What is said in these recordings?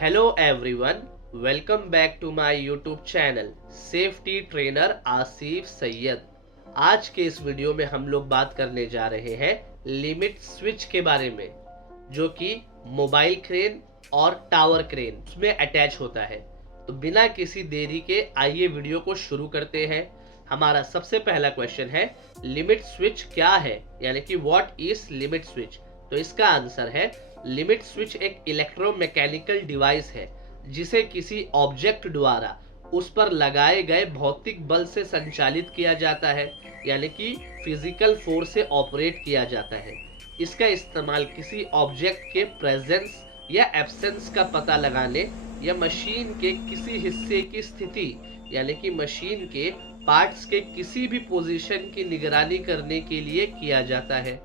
Hello everyone, welcome back to my YouTube channel safety trainer Asif Syed. आज के इस video में हम लोग बात करने जा रहे हैं लिमिट स्विच के बारे में, जो कि मोबाइल क्रेन और टावर क्रेन उसमें अटैच होता है। तो बिना किसी देरी के आइए वीडियो को शुरू करते हैं। हमारा सबसे पहला क्वेश्चन है, लिमिट स्विच क्या है, यानी कि व्हाट इज लिमिट स्विच। तो इसका आंसर है, लिमिट स्विच एक इलेक्ट्रोमैकेनिकल डिवाइस है जिसे किसी ऑब्जेक्ट द्वारा उस पर लगाए गए भौतिक बल से संचालित किया जाता है, यानी कि फिजिकल फोर्स से ऑपरेट किया जाता है। इसका इस्तेमाल किसी ऑब्जेक्ट के प्रेजेंस या एब्सेंस का पता लगाने या मशीन के किसी हिस्से की स्थिति, यानी कि मशीन के पार्ट्स के किसी भी पोजीशन की निगरानी करने के लिए किया जाता है।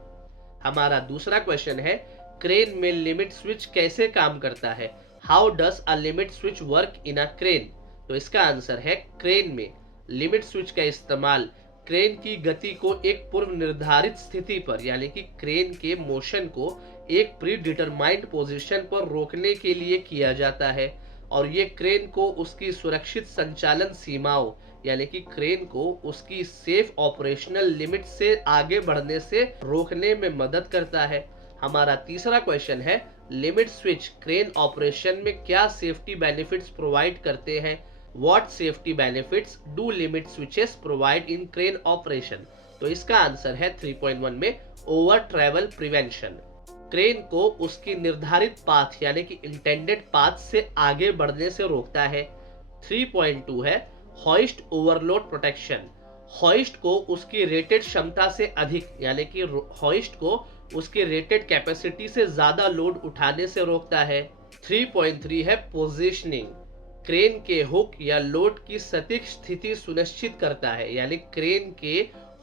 हमारा दूसरा क्वेश्चन है, क्रेन में लिमिट स्विच कैसे काम करता है। How does a limit switch work in a crane. तो इसका आंसर है, क्रेन में लिमिट स्विच का इस्तेमाल क्रेन की गति को एक पूर्व निर्धारित स्थिति पर, यानी कि क्रेन के मोशन को एक प्री डिटरमाइंड पोजीशन पर रोकने के लिए किया जाता है, और ये क्रेन को उसकी सुरक्षित संचालन सीमाओं, यानी कि क्रेन को उसकी सेफ ऑपरेशनल लिमिट से आगे बढ़ने से रोकने में मदद करता है। हमारा तीसरा क्वेश्चन है, लिमिट स्विच क्रेन ऑपरेशन में क्या सेफ्टी बेनिफिट्स प्रोवाइड करते हैं। What safety benefits do limit switches provide in crane operation. तो इसका आंसर है 3.1 में, ओवर ट्रेवल प्रिवेंशन। क्रेन को उसकी निर्धारित पाथ, यानी कि इंटेंडेड पाथ से आगे बढ़ने से रोकता है। 3.2 है, हॉइस्ट ओवरलोड प्रोटेक्शन। हॉइस्ट को उसकी रेटेड क्षमता से अधिक, यानी कि हॉइस्ट को उसकी रेटेड कैपेसिटी से ज्यादा लोड उठाने से रोकता है। 3.3 है, पोजीशनिंग। क्रेन के हुक या लोड की सटीक स्थिति सुनिश्चित करता है, यानी क्रेन के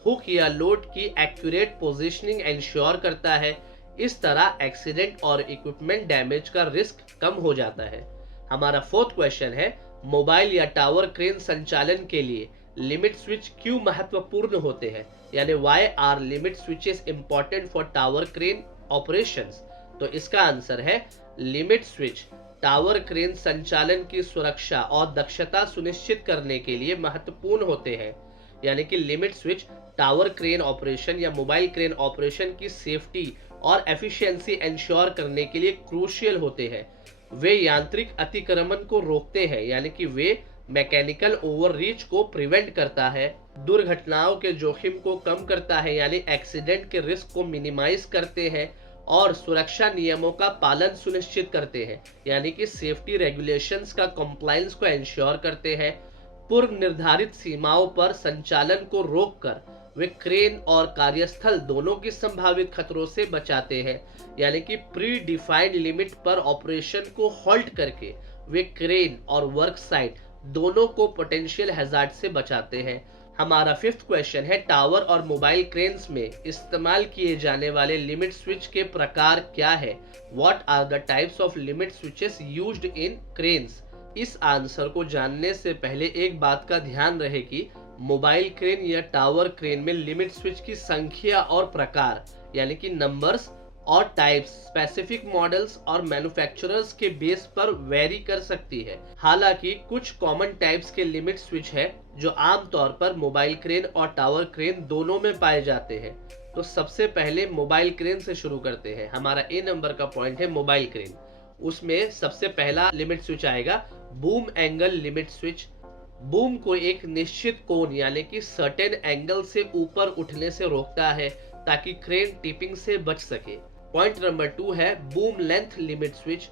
हुक या लोड की एक्यूरेट पोजीशनिंग इंश्योर करता है। इस तरह एक्सीडेंट और इक्विपमेंट डैमेज का रिस्क कम हो जाता है। हमारा फोर्थ क्वेश्चन है, मोबाइल या टावर क्रेन संचालन के लिए लिमिट स्विच क्यों महत्वपूर्ण होते हैं, यानी why are limit switches important for tower crane operations. तो इसका आंसर है, लिमिट स्विच टावर क्रेन संचालन की सुरक्षा और दक्षता सुनिश्चित करने के लिए महत्वपूर्ण होते हैं, यानी कि limit switch tower crane operation या मोबाइल क्रेन ऑपरेशन की सेफ्टी और एफिशिएंसी इंश्योर करने के लिए क्रूशियल होते हैं। वे यांत्रिक अतिक्रमण को रोकते हैं, यानी कि वे मैकेनिकल ओवररीच को प्रिवेंट करता है, दुर्घटनाओं के जोखिम को कम करता है, यानी एक्सीडेंट के रिस्क को मिनिमाइज करते हैं, और सुरक्षा नियमों का पालन सुनिश्चित करते हैं, यानी कि सेफ्टी रेगुलेशंस का कंप्लायंस को इंश्योर करते हैं। पूर्व निर्धारित सीमाओं पर संचालन को रोककर वे क्रेन और कार्यस्थल दोनों की संभावित खतरों से बचाते हैं, यानी कि प्री डिफाइंड लिमिट पर ऑपरेशन को हॉल्ट करके वे क्रेन और वर्क साइट दोनों को पोटेंशियल हैजार्ड से बचाते हैं। हमारा फिफ्थ क्वेश्चन है, टावर और मोबाइल क्रेन्स में इस्तेमाल किए जाने वाले लिमिट स्विच के प्रकार क्या है। What are the types of limit switches used in cranes. इस आंसर को जानने से पहले एक बात का ध्यान रहे कि मोबाइल क्रेन या टावर क्रेन में लिमिट स्विच की संख्या और प्रकार, यानी कि नंबर्स और टाइप्स स्पेसिफिक मॉडल्स और मैन्युफैक्चरर्स के बेस पर वेरी कर सकती है। हालांकि कुछ कॉमन टाइप्स के लिमिट स्विच है जो आमतौर पर मोबाइल क्रेन और टावर क्रेन दोनों में पाए जाते हैं। तो सबसे पहले मोबाइल क्रेन से शुरू करते हैं। हमारा ए नंबर का पॉइंट है मोबाइल क्रेन। उसमें सबसे पहला लिमिट स्विच आएगा boom angle limit switch. Boom को एक निश्चित कोण, यानी कि सर्टेन एंगल से ऊपर उठने से रोकता है ताकि क्रेन टिपिंग से बच सके। पॉइंट नंबर 2 है boom length limit switch.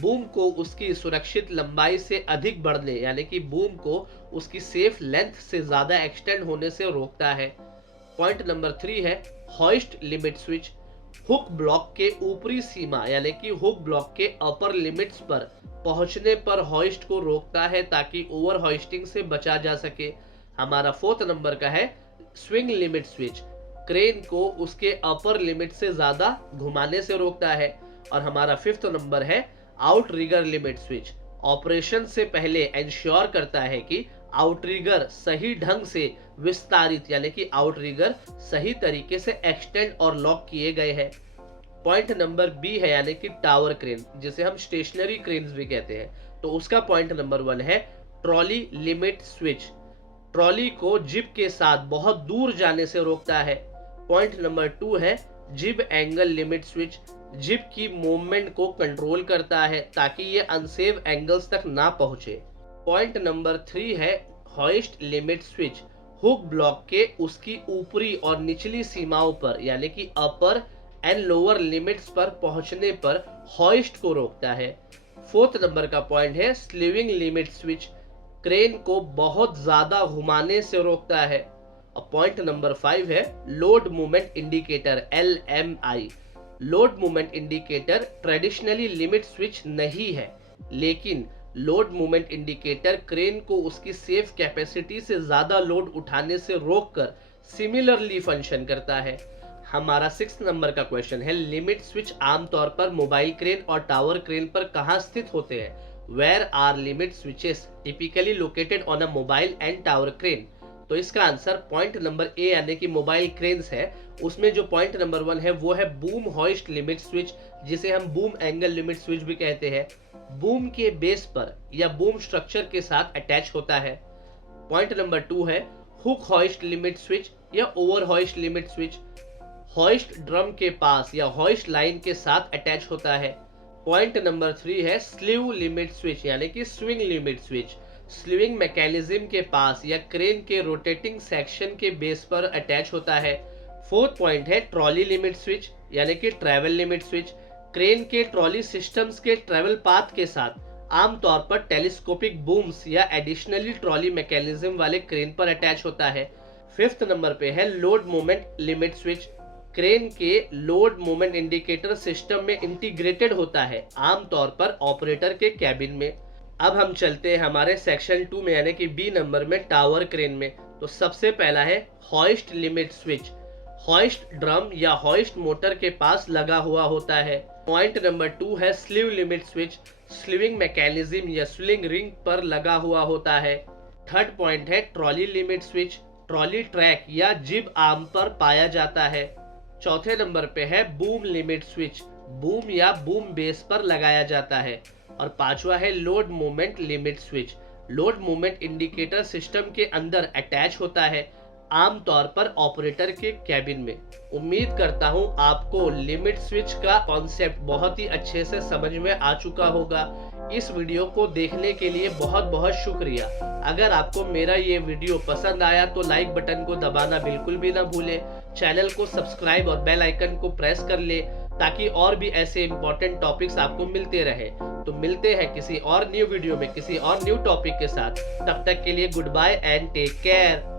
Boom को उसकी सुरक्षित लंबाई से अधिक बढ़ने, यानी कि बूम को उसकी सेफ लेंथ से ज्यादा एक्सटेंड होने से रोकता है। पॉइंट नंबर 3 है hoist limit switch. Hook block के ऊपरी सीमा, यानी कि हुक ब्लॉक के अपर लिमिट्स पर पहुंचने पर हॉइस्ट को रोकता है ताकि ओवर हॉइस्टिंग से बचा जा सके। हमारा फोर्थ नंबर का है स्विंग लिमिट स्विच। क्रेन को उसके अपर लिमिट से ज्यादा घुमाने से रोकता है। और हमारा फिफ्थ नंबर है आउटरिगर लिमिट स्विच। ऑपरेशन से पहले इंश्योर करता है कि आउटरिगर सही ढंग से विस्तारित, यानी कि आउटरिगर सही तरीके से एक्सटेंड और लॉक किए गए हैं। पॉइंट नंबर बी है यानी कि टावर क्रेन, जिसे हम स्टेशनरी क्रेन्स भी कहते हैं, तो उसका पॉइंट नंबर 1 है ट्रॉली लिमिट स्विच। ट्रॉली को जिब के साथ बहुत दूर जाने से रोकता है। पॉइंट नंबर 2 है जिब एंगल लिमिट स्विच, जिब की मूवमेंट को कंट्रोल करता है ताकि ये अनसेफ एंगल्स तक ना पहुंचे। पॉइंट नंबर 3 है hoist limit switch, hook block के उसकी ऊपरी और निचली सीमाओं पर यानी कि अपर एंड लोअर लिमिट्स पर पहुंचने पर हॉइस्ट को रोकता है। 4th नंबर का पॉइंट है स्लीविंग लिमिट स्विच, क्रेन को बहुत ज्यादा घुमाने से रोकता है। और पॉइंट नंबर 5 है load movement indicator LMI। Load movement indicator traditionally limit switch नहीं है, लेकिन लोड मूवमेंट इंडिकेटर क्रेन को उसकी सेफ कैपेसिटी से ज्यादा लोड उठाने से रोककर सिमिलरली फंक्शन करता है। हमारा 6th नंबर का क्वेश्चन है लिमिट स्विच आमतौर पर मोबाइल क्रेन और टावर क्रेन पर कहां स्थित होते हैं? Where are limit switches typically located on a mobile and tower crane? तो इसका आंसर पॉइंट नंबर ए यानी कि मोबाइल क्रेन्स है। उसमें जो पॉइंट नंबर 1 है वो है बूम हॉइस्ट लिमिट स्विच, जिसे हम बूम एंगल लिमिट स्विच भी कहते हैं। बूम के बेस पर या बूम स्ट्रक्चर के साथ अटैच होता है। पॉइंट नंबर 2 है हुक हॉइस्ट लिमिट स्विच या over hoist limit switch, hoist drum के पास या हॉइस्ट लाइन के साथ अटैच होता है। पॉइंट नंबर 3 है स्लीव लिमिट स्विच यानी कि swing limit switch, slewing mechanism के पास या क्रेन के रोटेटिंग सेक्शन के बेस पर अटैच होता है। 4th पॉइंट है ट्रॉली लिमिट स्विच यानी कि ट्रैवल लिमिट स्विच, क्रेन के ट्रॉली सिस्टम्स के ट्रैवल पाथ के साथ आमतौर पर टेलीस्कोपिक बूम्स या एडिशनली ट्रॉली मैकेनिज्म वाले क्रेन पर अटैच होता है। 5th नंबर पे है load movement limit switch, crane के लोड मूवमेंट इंडिकेटर सिस्टम में इंटीग्रेटेड होता है, आमतौर पर ऑपरेटर के कैबिन में। अब हम चलते हैं हमारे सेक्शन 2 में यानी कि बी नंबर में टावर क्रेन में। तो सबसे पहला है hoist limit switch, hoist drum या हॉइस्ट मोटर के पास लगा हुआ होता है। पॉइंट नंबर 2 है sleeve limit switch, slewing mechanism या स्विंग रिंग पर लगा हुआ होता है। 3rd पॉइंट है trolley limit switch, trolley track या जिब आर्म पर पाया जाता है। 4थे नंबर पे है बूम लिमिट स्विच, बूम या बूम बेस पर लगाया जाता है। और 5वां है load movement limit switch, load movement indicator system के अंदर अटैच होता है, आमतौर पर ऑपरेटर के कैबिन में। उम्मीद करता हूं आपको लिमिट स्विच का कॉन्सेप्ट बहुत ही अच्छे से समझ में आ चुका होगा। इस वीडियो को देखने के लिए बहुत बहुत शुक्रिया। अगर आपको मेरा ये वीडियो पसंद आया तो लाइक बटन को दबाना बिल्कुल भी ना भूले, चैनल को सब्सक्राइब और बेल आइकन को प्रेस कर ले ताकि और भी ऐसे इंपॉर्टेंट टॉपिक्स आपको मिलते रहे। तो मिलते हैं किसी और न्यू वीडियो में किसी और न्यू टॉपिक के साथ। तब तक के लिए goodbye and take care.